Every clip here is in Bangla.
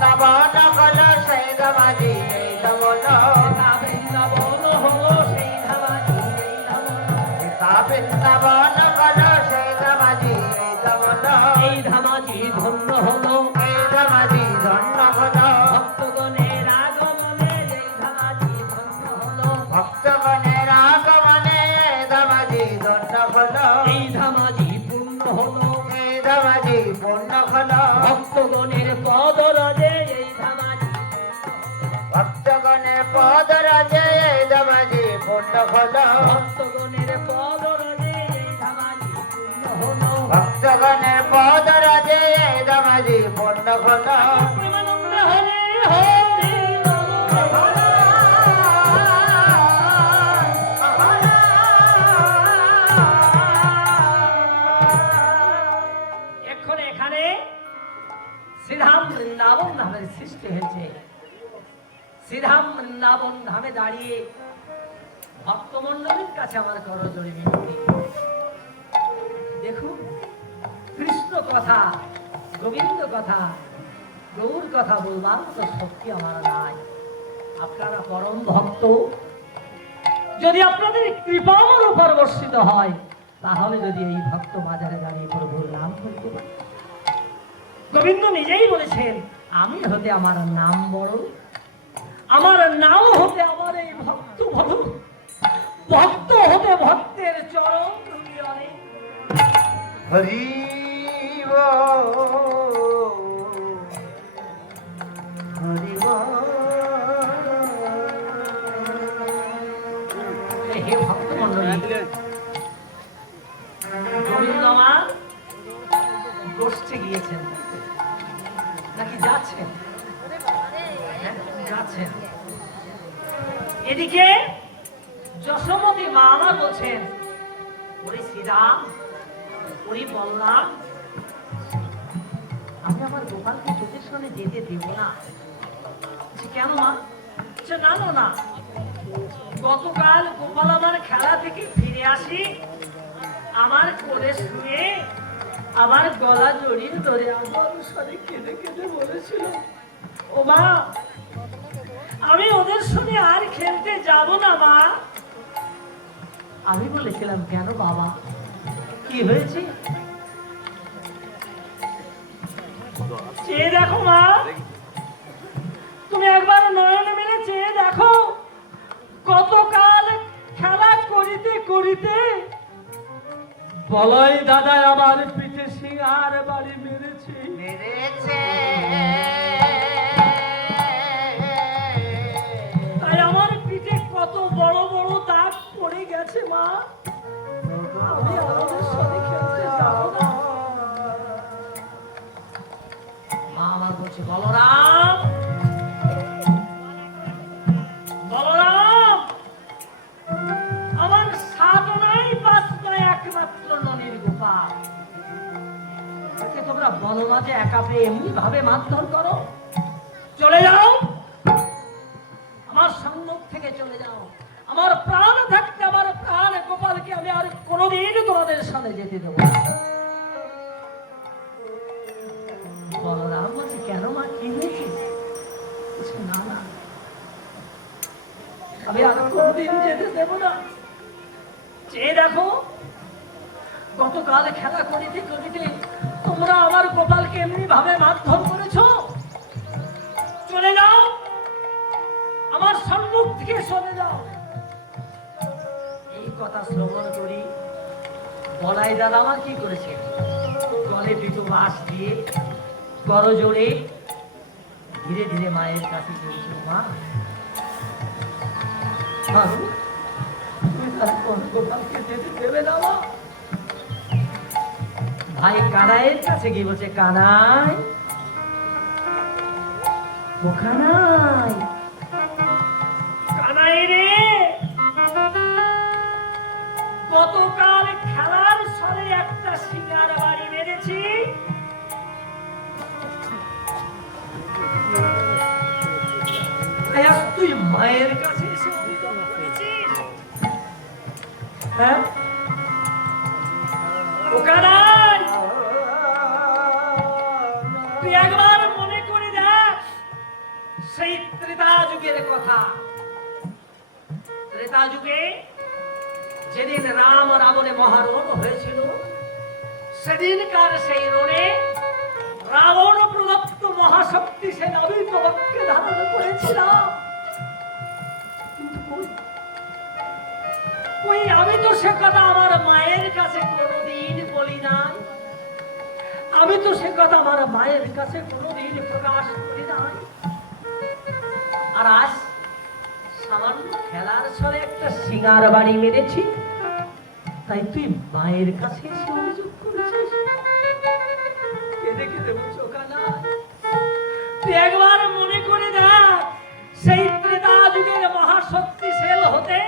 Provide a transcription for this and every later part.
বৃন্দাবন হলো সেই ধামাজি এই ধামন বৃন্দাবন হলো সেই ধামাজি এই ধামন বৃন্দাবন হলো সেই ধামাজি এই ধামন এই ধামাজি ধন্য হলো এই ধামাজি ধন্য হলো ভক্তগণের আগমনে এই ধামাজি ধন্য হলো ভক্তগণের আগমনে এই ধামাজি ধন্য হলো এই ধামাজি পূর্ণ হলো এই ধামাজি পূর্ণ হলো ভক্তগণের পদরাজে এই ধামাজি ভক্তগণের পদরাজে এই ধামাজি পূর্ণ হলো ভক্তগণের পদরাজে এই ধামাজি পূর্ণ হলো ভক্তগণের পদরাজে এই ধামাজি পূর্ণ হলো প্রেমানন্দ হরে হরে এখন এখানে শ্রীধাম বৃন্দাবন ধামের সৃষ্টি হয়েছে। শ্রীধাম বৃন্দাবন ধামে দাঁড়িয়ে ভক্তমণ্ডলীর কাছে আমার করজোড়ে বিনতি, দেখুন কৃষ্ণ কথা, গোবিন্দ কথা, গৌর কথা বলবার তো শক্তি আমার নাই। আপনারা পরম ভক্ত, যদি আপনাদের কৃপা আমার উপর বর্ষিত হয়, তাহলে যদি এই ভক্ত বাজারে দাঁড়িয়ে প্রভুর নাম করতে পারে। গোবিন্দ নিজেই বলেছেন, আমি হতে আমার নাম বড়, আমার নাম হতে আমার এই ভক্ত বড়, ভক্ত হতে ভক্তের চরণ ধুলি অনেক। হরি বল, হরি বল। হে ভক্ত মন্ডলী, গোবিন্দ আমার গোষ্ঠে গিয়েছেন নাকি যাচ্ছেন? হ্যাঁ, যাচ্ছেন। এদিকে যশোমতী মা আমার বলছেন, ওরে শ্রীরাম, ওরে বলরাম, আমি আমার গোপালকে তোদের সঙ্গে যেতে দেব না। কেন মা? না না না, গতকাল গোপাল আমার খেলা থেকে ফিরে আসি, আমার কোলে শুয়ে আমার গলা জড়িয়ে ধরে আমার সাথে কেঁদে কেঁদে বলেছিল, ও মা, আমি ওদের সঙ্গে আর খেলতে যাব না মা। আমি বলেছিলাম, কেন বাবা, কি হয়েছে? চেয়ে দেখো মা, তুমি একবার নয়নে মেলে চেয়ে দেখো, গতকাল খেলা করিতে করিতে বলাই দাদা আমার পিঠে সিংহার বাড়ি মেরেছে। তাই আমার পিঠে কত বড় বড় দাগ পড়ে গেছে মা, আমি আমাদের সাথে খেলতে যাব না। মা আমার বলছে, বলরাম, বলরাম, আমার সাত নাই পাঁচ নয়, একমাত্র ননির গোপাল, তোমরা বলো না যে একা পেয়ে এমনি ভাবে মারধর করো? চলে যাও, আমার সম্মুখ থেকে চলে যাও। আমার প্রাণ থাকতে আমার প্রাণ গোপালকে আমি আর কোনোদিন তোমাদের সাথে যেতে দেবো না। বলরাম বলছে, কেন মা, কি হয়েছে? না না, আমি আর কোনোদিন যেতে দেব না। চেয়ে দেখো, গতকাল খেলা করিতে করিতে তোমরা আমার গোপালকে এমনি ভাবে মারধর করেছো। চলে যাও, আমার সম্মুখ থেকে সরে যাও। এই কথা শ্রবণ করি বলাই দাদা আমার কি করেছে, গলে দুটো বাঁশ দিয়ে করজোড়ে ধীরে ধীরে মায়ের কাছে গিয়েছিল, মা, গোপালকে যেতে দেবে না মা। ভাই কানাইয়ের কাছে গিয়ে বলছে, কানাই, ও কানাই, কানাই রে, গতকাল খেলার সরে একটা সিঙ্গার বাড়ি মেরেছি, তুই মায়ের কাছে এসে করেছিস? হ্যাঁ, ও কানাই, তুই একবার মনে করে দেখ, ত্রেতা যুগের কথা। ত্রেতা যুগে যেদিন রাম রাবণে মহারণ হয়েছিল, সেদিনকার সেই রণে রাবণ প্রদত্ত মহাশক্তি সে আমি তোমাকে ধারণ করেছিলাম। কিন্তু কই আমি তো সে কথা আমার মায়ের কাছে কোনোদিন বলি নাই। আমি তো সে কথা আমার মায়ের কাছে কোনোদিন প্রকাশ করি নাই। আর আজ সামান্য খেলার ছলে একটা সিঙ্গার বাড়ি মেরেছি, তাই তুই মায়ের কাছে এসে অভিযোগ করেছিস? কেঁদে কেঁদে বলছো কানা, তুই একবার মনে করে দেখ, সেই ত্রেতা যুগের মহাশক্তিশাল হতে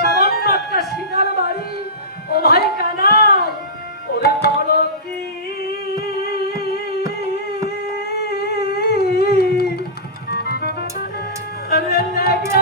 সামান্য একটা সিঙ্গার বাড়ি, ও ভাই কানাই, ওরে বড় কি আরে লাগে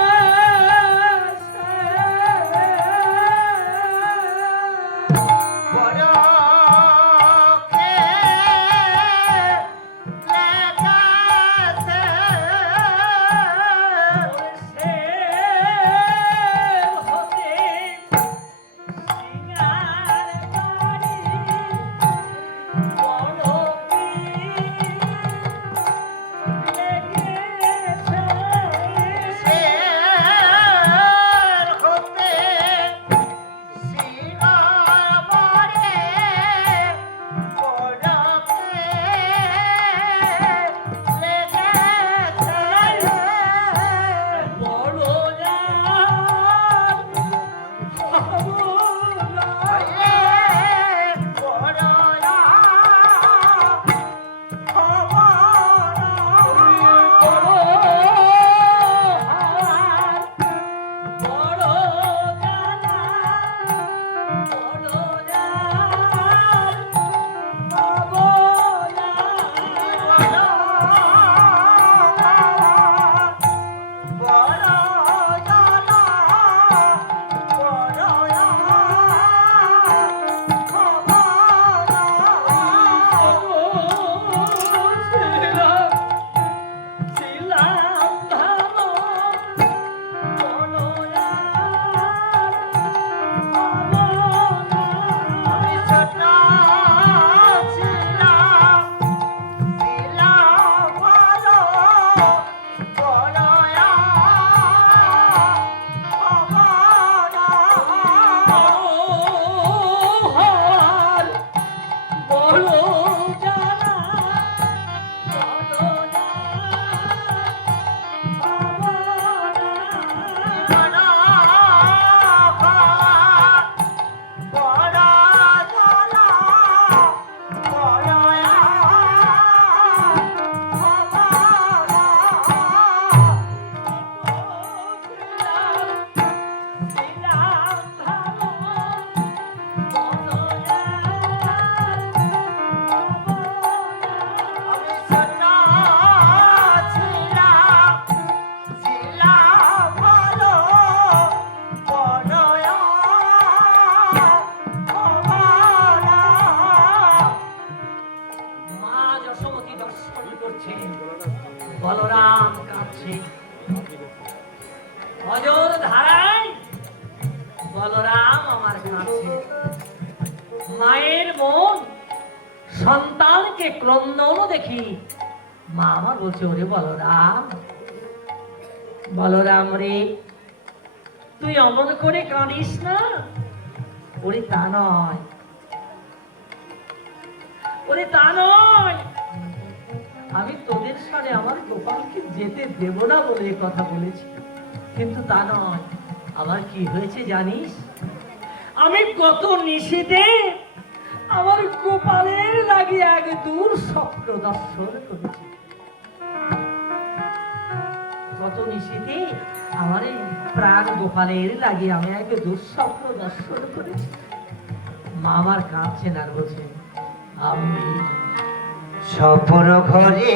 বলরাম কাঁদছে অজর ধারায়, বলরাম আমার কাছে। মায়ের মন সন্তানকে ক্রন্দন দেখি মা আমার বলছে, ওরে বলরাম, বলরাম রে, তুই অমন করে কাঁদিস না। ওরে তা নয়, ওরে তা নয়, আমি তোদের সাথে আমার গোপালকে যেতে দেব না বলে কথা বলেছি, কিন্তু তা নয়। আমার কি হয়েছে জানিস? আমি গত নিশীথে আমার গোপালের লাগি এক দূর স্বপ্ন দর্শন করেছি। গত নিশীথে আমার এই প্রাণ গোপালের লাগি আমি এক দুঃস্বপ্ন দর্শন করেছি। মা আমার কাঁদছেন আর বলছেন, আমি স্বপ্ন ঘরে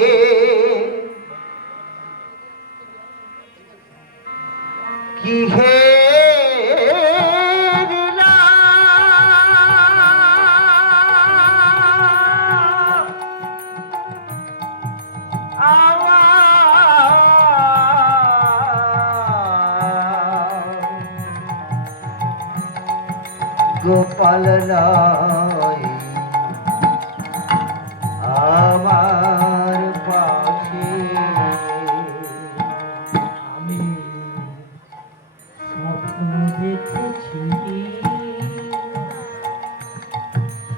কি হে দিলাম, 啊 আমার গোপাল নয় আমার পাশে। আমি স্বপ্ন দেখেছি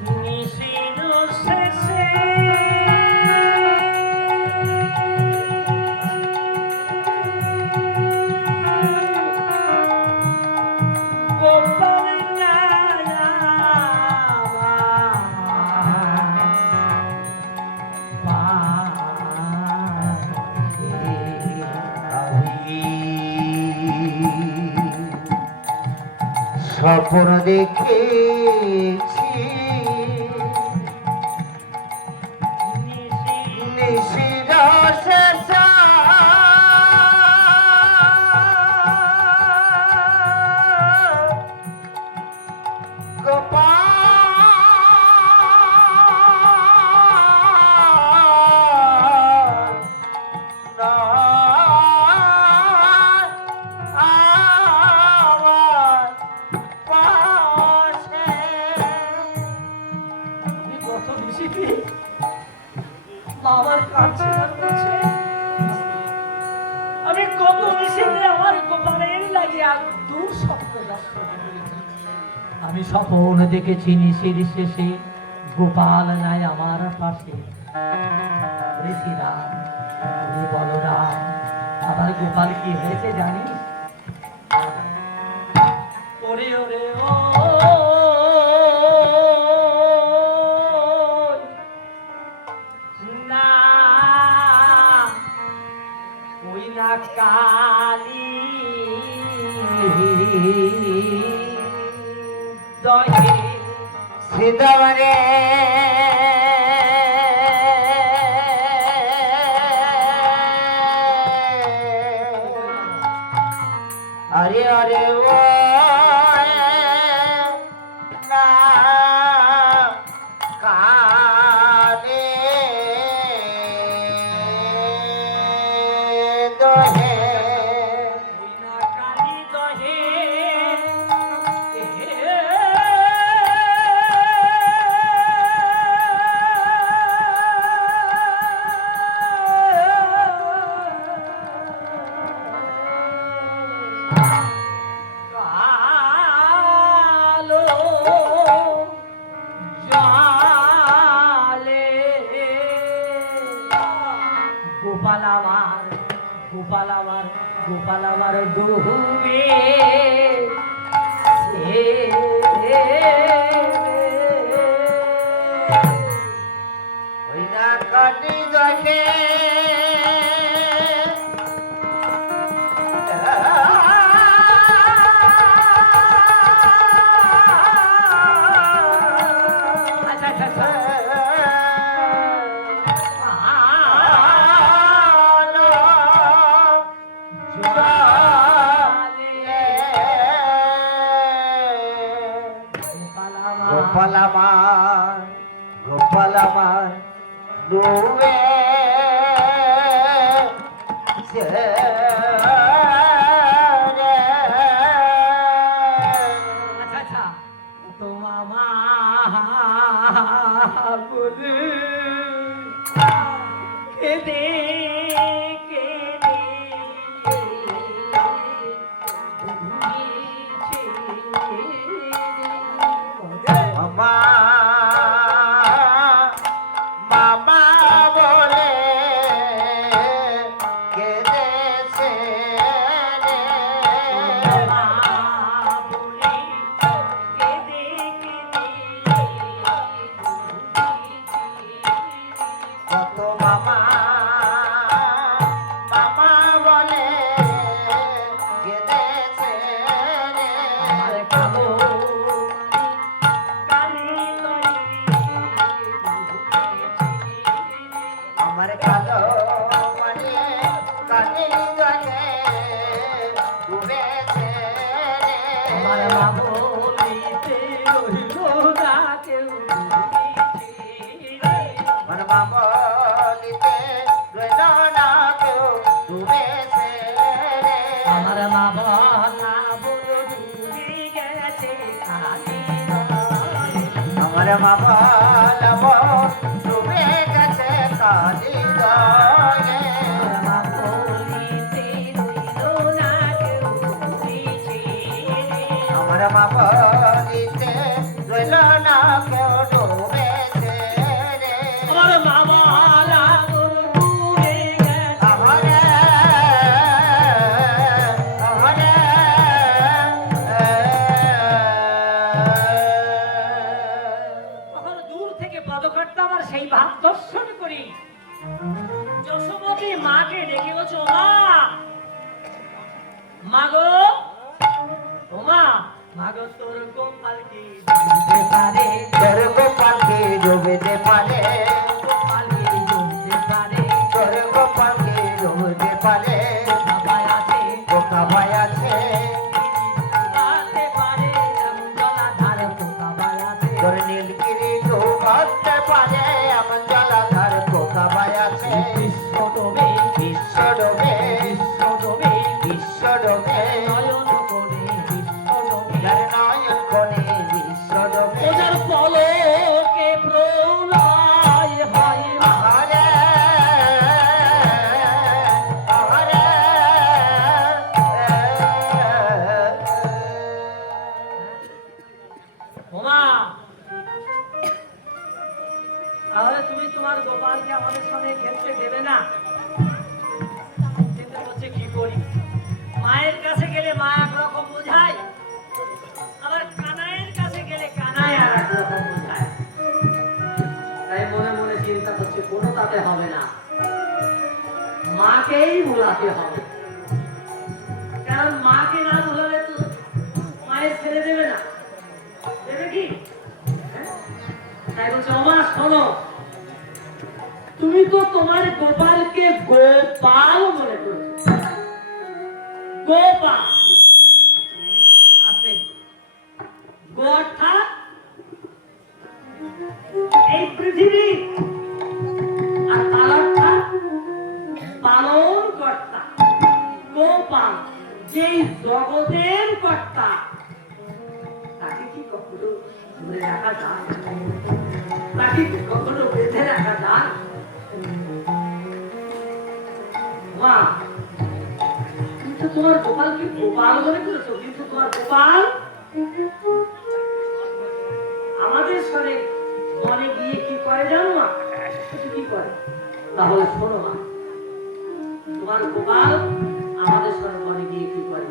নিশির শেষে গোপাল স্বপ্ন দেখেছি নিশির শেষে আমার কাছে কাছে আমি কত মিশিয়ে আমার গোপালের লাগিয়া দূর স্বপ্ন দর্শন করেছি। আমি স্বপ্ন দেখেছি নিশির শেষে গোপাল নাই আমার পাশে। ওরে শ্রীরাম, ওরে বলরাম, আমার গোপাল কি হয়েছে জানিস? ওরে ওরে ও না, ওই না কালী দহে সীতামণি আরে আরে ও না কানে দহে ওই না কালী দহে কালো জালে গোপাল আমার গোপাল আমার গোপাল আমার ডুবে ওই না কাটি দহে আচ্ছা আচ্ছা আচ্ছা গোপাল আমার গোপাল আমার ডুবে আচ্ছা আচ্ছা তো মামা বলে কেঁদে কেঁদে মামা মামা বলে কেঁদেছে রে। কত মামা আমার মা বলব ডুবে গেছে কালি জলে মা বলিতে রইল না কেউ ডুবেছে রে। আমার মা বলিতে রইল না কেউ ডুবেছে রে আমার মামা লাঙল ডুবে গেছে। আমারে আমারে তখন দূর থেকে পদকর্তা আমার সেই ভাব দর্শন করি যশোমতী মাকে ডেকে বলছো মা, মাগো ওমা, মাগো তোর গোপাল কি ডুবতে পারে, তোর গোপালকে ডুবিতে পারে গোপাল কি ডুবতে পারে, তোর গোপালকে ডুবিতে পারে বাবাই আছে বোকা ভাই আছে ডুবাতে পারে, এমন জলাধার বাবাই আছে। তোর নীলগিরি ডুবাতে পারে এমন জলাধার বোকা ভাই আছে বিশ্ব ডোবে, বিশ্ব ডোবে বিশ্ব ডোবে, বিশ্ব ডোবে নয়ন করে বিশ্ব ডোবে। যার নয়ন কোণে বিশ্ব ডোবে ওদের পলকে প্রলয় হয় মা। আহারে আহারে ওমা, তাহলে তুমি তোমার গোপালকে আমাদের সঙ্গে খেলতে দেবে না? চিন্তা করছে কি করি। মায়ের কাছে গেলে মা একরকম বোঝায়, আবার কানাইয়ের কাছে গেলে কানাই আর একরকম বোঝায়। তাই মনে মনে চিন্তা করছে কোনো তাতে হবে না, মাকেই ভোলাতে হবে। কারণ মাকে না ভোলালে তো মায়ের ছেড়ে দেবে না, দেবে কি? হ্যাঁ? তাই বলছে ওমা শোনো, তুমি তো তোমার গোপালকে গোপাল মনে করছো, গোপাল আছে গো অর্থাৎ এই পৃথিবী, আর পাল অর্থাৎ পালন কর্তা। গোপাল যেই জগতের কর্তা, তাকে কি কখনো ধরে রাখা যায়? তাকে কি কখনো বেঁধে রাখা যায়? মা, তুমি তো তোমার গোপালকে গোপাল মনে করেছো, কিন্তু তোমার গোপাল আমাদের সঙ্গে মনে গিয়ে কি করে জানো মা? একটু কি করে? তাহলে শোনো মা, তোমার গোপাল আমাদের সঙ্গে মনে গিয়ে কি করে?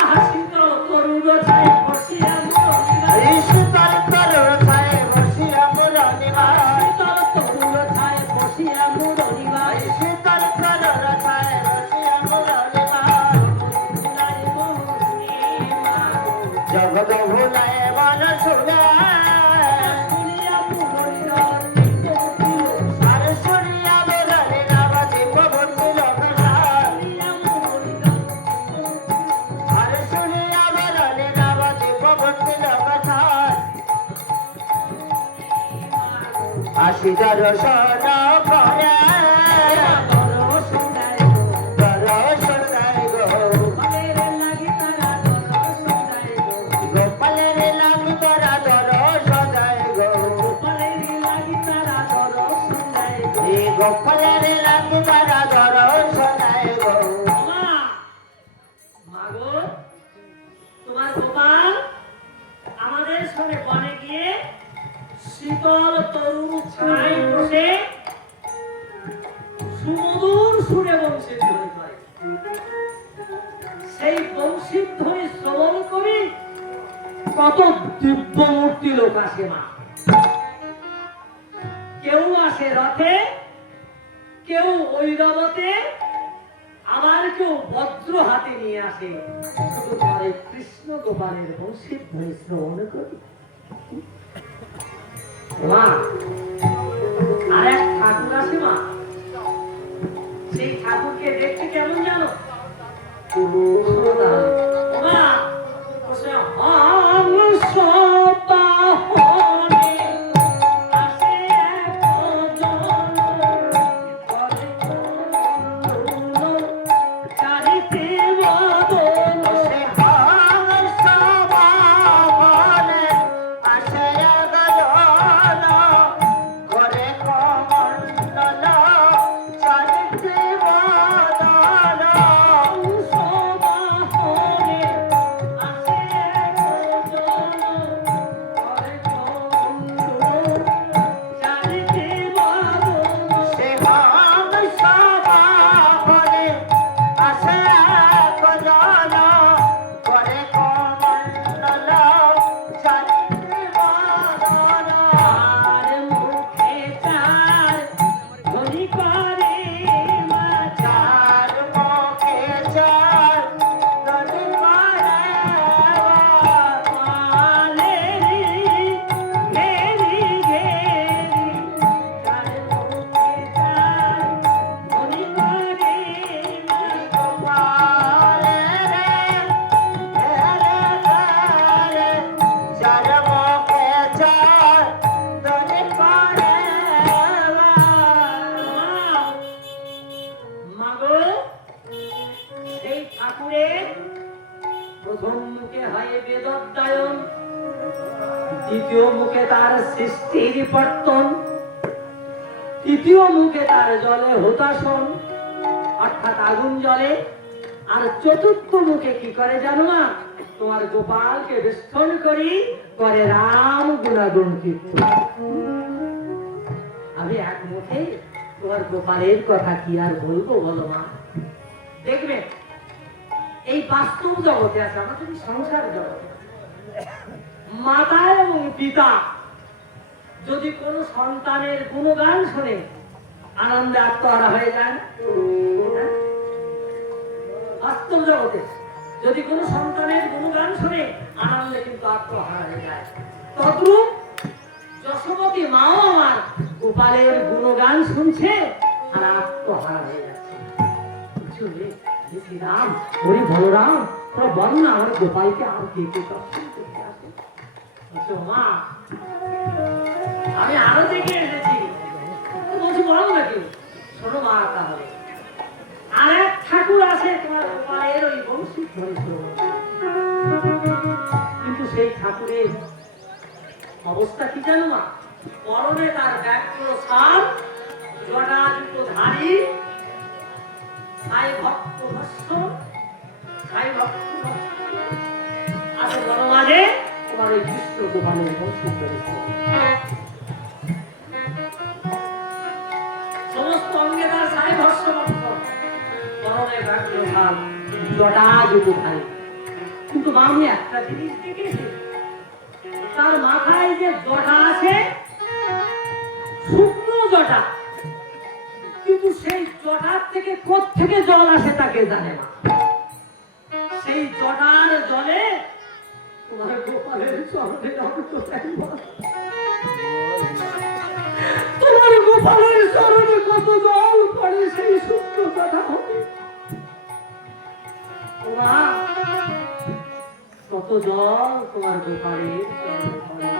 আহা শীতল তরুণ ছায় বসিয়া মুরলী, শীতল তরুণ ছায়ে বসিয়া মুরলী মায় শীতল তরুণ ছায় বসিয়া মুরলী মায়, শীতল তরুণ ছায়ে বসিয়া মুরলী মায় ফুলাই বসে মা গো। জগৎ ভুলায় মন শুনে শুনিয়া মুরলী রব চিত্তবুদ্ধি লোক, আর শুনিয়া মুরলী নাম জীববন্ধু লোকনাথ শুনিয়া মুরলী রব আর শুনিয়া মুরলী নাম জীববন্ধু লোকনাথ আসি দর্শন করে দর্শন দেয় গো, দর্শন দেয় গো গোপালের লাগি তারা দর্শন দেয় গো, গোপালের লাগি তারা দর্শন দেয় গো গোপালের লাগি তারা দর্শন দেয় গো। এই গোপালের লাগি তারা দর্শন দেয় গো মা, মা গো, তোমার গোপাল আমাদের সঙ্গে বনে গিয়ে শীতল তরুণ ছায় বসে সুমধুর সুরে বংশীধ্বনি করে। সেই বংশীধ্বনি শ্রবণ করি কত দিব্য মূর্তি লোক আসে মা। কেউ আসে রথে, কেউ ঐরবতে, আবার কেউ বজ্র হাতে নিয়ে আসে। শুধু পরে কৃষ্ণ গোপালের বংশীধ্বনি শ্রবণ করি। মা, আর এক ঠাকুর আছে মা, সেই ঠাকুরকে দেখতে কেমন জানো? শোনো তাহলে। মা, বসে হংস বাহনে আসে এক জন, করে করুণ চারিতে বদন। সে হংস বাহনে আসে গো সৃষ্টির পর্তন, তৃতীয় মুখে তার জলে হোতাসন অর্থাৎ আগুন জ্বলে, আর চতুর্থ মুখে কি করে জানো না? তোমার গোপালকে বেষ্টন করি করে রাম গুণাগুণ কীর্তন। আমি এক মুখে তোমার গোপালের কথা কি আর বলবো বলো মা? দেখবে এই বাস্তব জগতে আছে, আমাদের সংসার জগতে মাতা এবং পিতা যদি কোনো সন্তানের গুণগান শুনে আনন্দে আত্মহারা হয়ে যায় না? বাস্তব জগতে যদি কোনো সন্তানের গুণগান শুনে আনন্দে কিন্তু আত্মহারা হয়ে যায়। তদ্রূপ যশোমতী মাও আমার গোপালের গুণগান শুনছে আর আত্মহারা হয়ে যাচ্ছে। শ্রীরাম হরি বলরাম তোরা বল না আমার গোপালকে আর কে কে দর্শন করতে আসে। মা আমি আরো দেখে এসেছি, বলছি বলো নাকি? শোনো মা, তাহলে আর এক ঠাকুর আছে তোমার গোপালের ওই বংশী কিন্তু সেই ঠাকুরের অবস্থা কি জানো মা? পরনে তার ব্যাঘ্র সার, জটা জুতো ধারী, ছাই ভক্ত ভস্ম, ছাই ভক্ত আছে বনমাঝে তোমার ওই কৃষ্ণ গোপালের বংশী সমস্ত অঙ্গে তার ছাই ভস্ম, পরনে ব্যাঘ্র সার, জটা জুতো ধারী। কিন্তু মা আমি একটা জিনিস দেখেছি, তার মাথায় যে জটা আছে শুকনো জটা, কিন্তু সেই জটার থেকে কোত্থেকে জল আসে তাকে জানে না। সেই জটার জলে তোমার গোপালের চরণে তোমার গোপালের চরণে কত জল পড়ে সেই শুকনো জটা হবে। কত জল তোমার গোপালের চরণে পড়ে,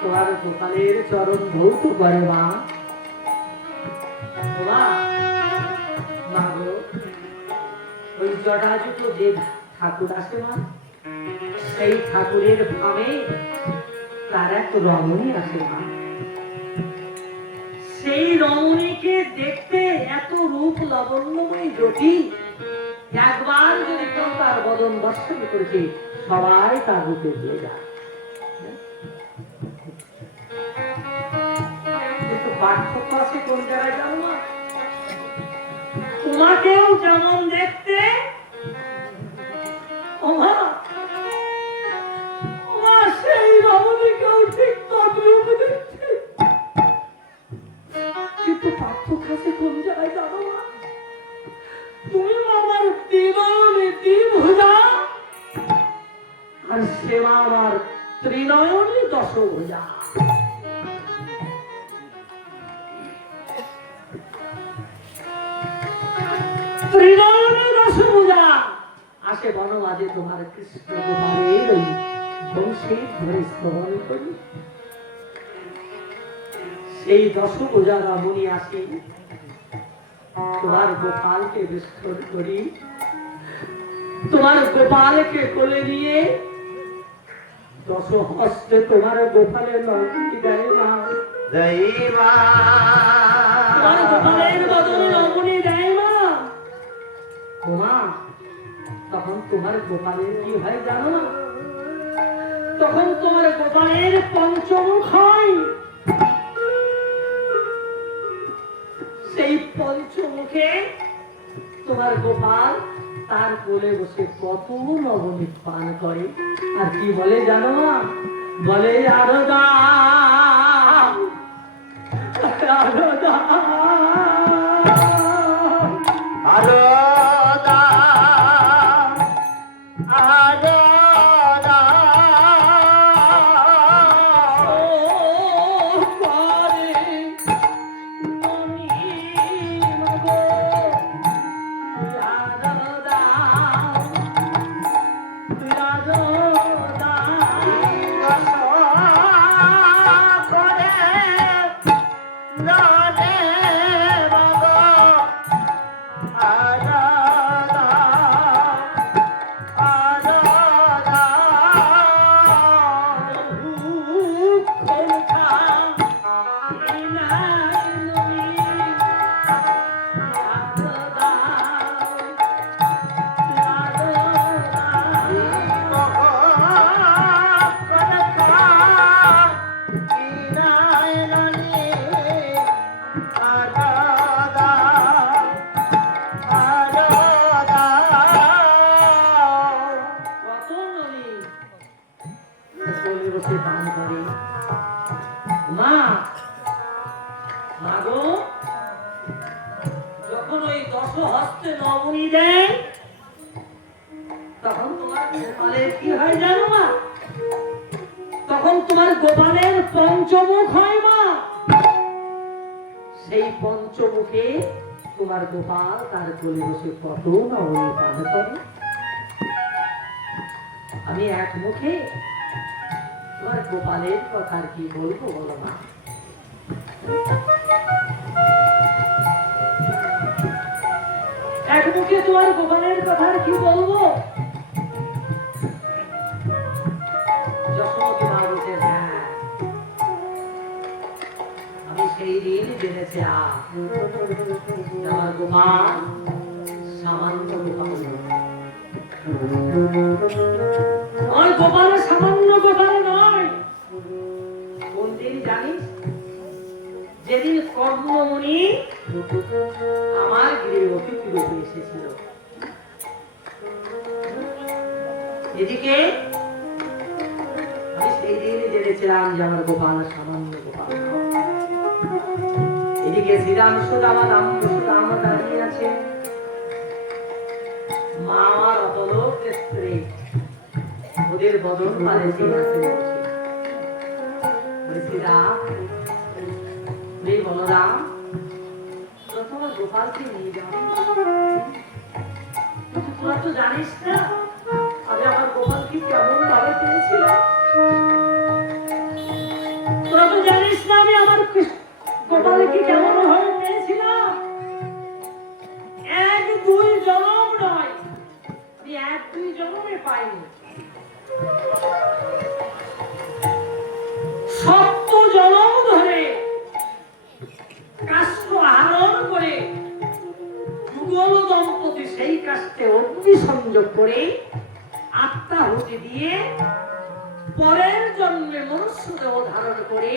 তোমার গোপালের চরণ ধৌত করে মা। ওই জটাজুটো যে ঠাকুর আসে মা, সেই ঠাকুরের ভাবে তার এক রমণী আসে মা। সেই রমণীকে দেখতে এত রূপ লাবণ্যময় জ্যোতি, একবার যদি কেউ তার বদন দর্শন করেছে সবাই তার রূপে দিয়ে যায়। কিন্তু পার্থক্য আছে কোন জায়গায় জানো না? তোমাকেও যেমন দেখতে সেই রমণীকেও ঠিক তদ্রূপ দেখতে, কিন্তু পার্থক্য আছে কোন জায়গায় জানো না? তুমি আমার দ্বিনয়নে দ্বিভুজা আর সে আমার ত্রিনয়নে দশভুজা। ত্রিনয়নে দশভুজা আসে বনমাঝে তোমার কৃষ্ণ গোপালের ওই বংশীর ধরে স্তবন করি। সেই দশভুজা রমণী আসে তোমার গোপালকে বেষ্টন করি, তোমার গোপালকে কোলে নিয়ে দশ হস্তে তোমার গোপালের নবনী দেয় মা। তোমার গোপালের বদনে নবনী দেয় মা। মা তখন তোমার গোপালের কি হয় জানো না? তখন তোমার গোপালের পঞ্চমুখ হয়। সেই পঞ্চমুখে তোমার গোপাল তার কোলে বসে কত নবনীত পান করে, আর কি বলে জানো না? বলে আরো দাও, আরো দাও, আরো মা, মা গো, যখন ওই দশ হস্তে নবনী দেয় তখন তোমার গোপালের কি হয় জানো মা? তখন তোমার গোপালের পঞ্চমুখ হয় মা। সেই পঞ্চমুখে তোমার গোপাল তার কোলে বসে কত নবনী পান করে। আমি এক মুখে তোমার গোপালের কথা আর কি বলবো বলো মা? এক মুখে তোমার গোপালের কথা আর কি বলবো? যশোমতী মা বলছে, হ্যাঁ আমি সেই দিন জেনেছি আমার গোপাল সামান্য গোপাল নয়। আমার গোপাল সামান্য গোপাল নয়। কোন দিন জানিস? যেদিন কর্মমণি আমার গৃহে অতিথি রূপে এসেছিল। এদিকে আমি সেই দিন জেনেছিলাম যে আমার গোপাল সামান্য গোপাল নয়। এদিকে শ্রীরাম সুদামা রাম সুদাম দাঁড়িয়ে আছে। মা আমার অপলোক স্ত্রী ওদের বদন পালে শ্রীরাম বলরাম প্রথম গোপালকে নিয়ে যাও। তোরা তো জানিস না আমি আমার গোপালকে কেমন ভাবে পেয়েছিলাম। তোরা তো জানিস না আমি আমার গোপালকে কেমন ভাবে পেয়েছিলাম। এক দুই জনম নয়, আমি এক দুই জনমে পাইনি, 70 জনম ধরে কাষ্ঠ আহরণ করে যুগল দম্পতি সেই কাষ্ঠে অগ্নি সংযোগ করে আত্মাহুতি দিয়ে পরের জন্মে মনুষ্য দেহ ধারণ করে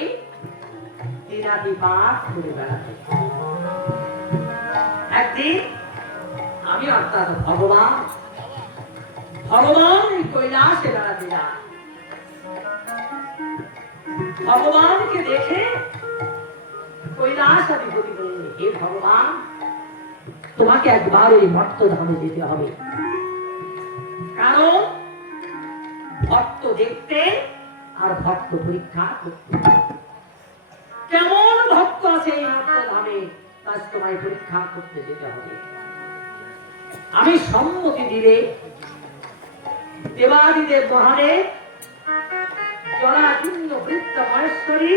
দিনাদি পাঠ করে বেড়াতে। একদিন আমি অর্থাৎ ভগবান এই কৈলাসে বেড়াতে যাই। ভগবানকে দেখে কৈলাস অধিপতি বললেন, হে ভগবান, তোমাকে একবার ওই মর্তধামে যেতে হবে, কারণ ভক্ত দেখতে আর ভক্ত পরীক্ষা করতে। কেমন ভক্ত আছে এই মর্তধামে তা তোমায় পরীক্ষা করতে যেতে হবে। আমি সম্মতি দিলে দেবাদিদেব মহাদেব জলাকীর্ণ বৃত্ত মহেশ্বরী